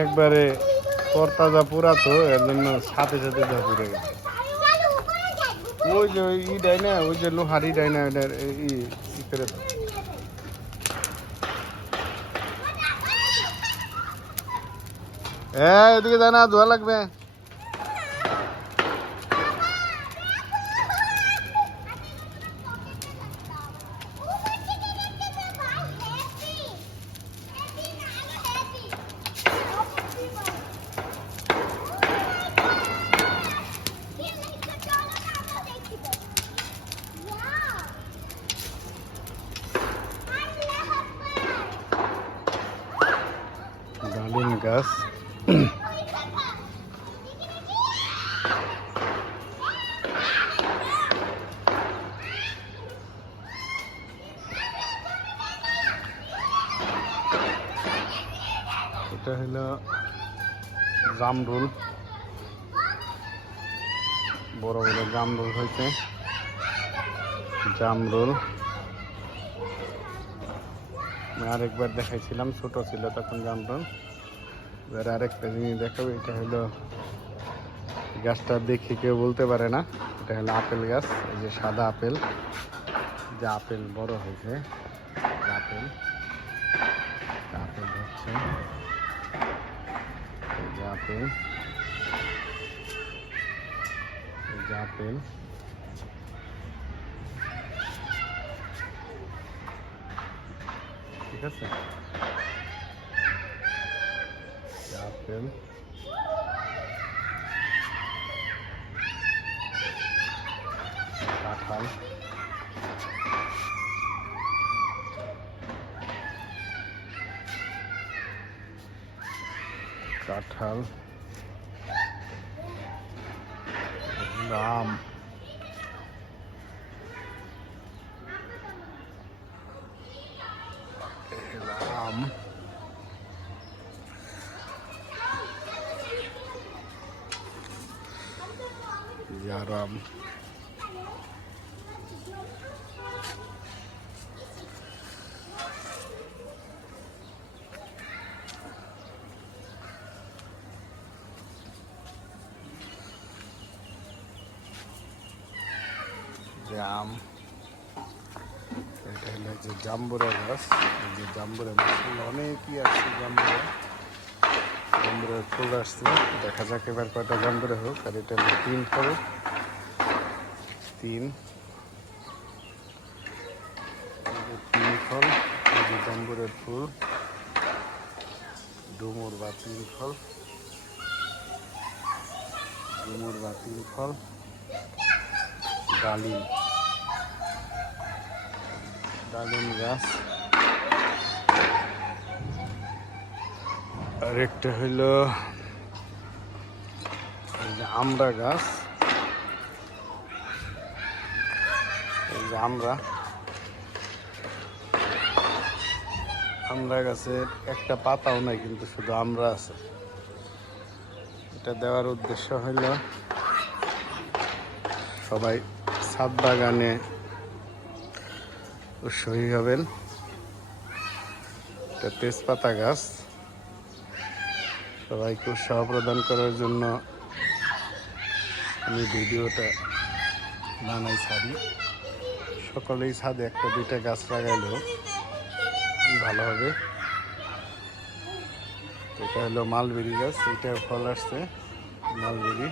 একবারে তরতাজা পুরা তো এর জন্য সাথে সাথে যা পুড়ে গেছে। ওই যে ই দেয় না, ওই যে লোহারি দেয় না, ওইটার ই করে দাও। হ্যাঁ এদিকে যায় না, ধোয়া লাগবে। ডালিম গাছ, এটা হলো জামরুল, বড় বড় জামরুল হয়েছে। জামরুল আরেকবার দেখাইছিলাম, ছোট ছিল তখন জামরুল। এবার আরেকটা জিনিস দেখাবো, এটা হলো গাছটা দেখে কেউ বলতে পারে না, এটা হলো আপেল গাছ। এই যে সাদা আপেল, যে আপেল বড় হয়েছে, আপেল আপেল হচ্ছে, এই যে আপেল, এই যে আপেল। ঠিক আছে, আপেল, কাঁঠাল, কাঁঠাল, আম, আম, আম, আম। এটা হলো যে জাম্বুরা গাছ, এই যে জাম্বুরা গাছ অনেকই আছে। জাম্বুরার ফুল আসছে, দেখা যাক এবার কয়টা জাম্বুরা হোক। আর এটা হলো 3 ফল, 3 ফল। এই যে জাম্বুরের ফুল, ডুমুর বা 3 ফল, ডুমুর বা 3 ফল। ডালিম, ডালিম গাছ। আর একটা হইল আমড়া গাছ, এই যে আমড়া গাছের একটা পাতাও নাই, কিন্তু শুধু আমড়া আছে। এটা দেওয়ার উদ্দেশ্য হইল সবাই ছাদ বাগানে উৎসাহী হবেন। এটা তেজপাতা গাছ, সবাইকে উৎসাহ প্রদান করার জন্য আমি ভিডিওটা বানাই ছাড়ি। সকলেই ছাদে 1-2টা গাছ লাগাইলেও ভালো হবে। এটা হলো মালবেরি গাছ, এটা ফল আসছে মালবেরি।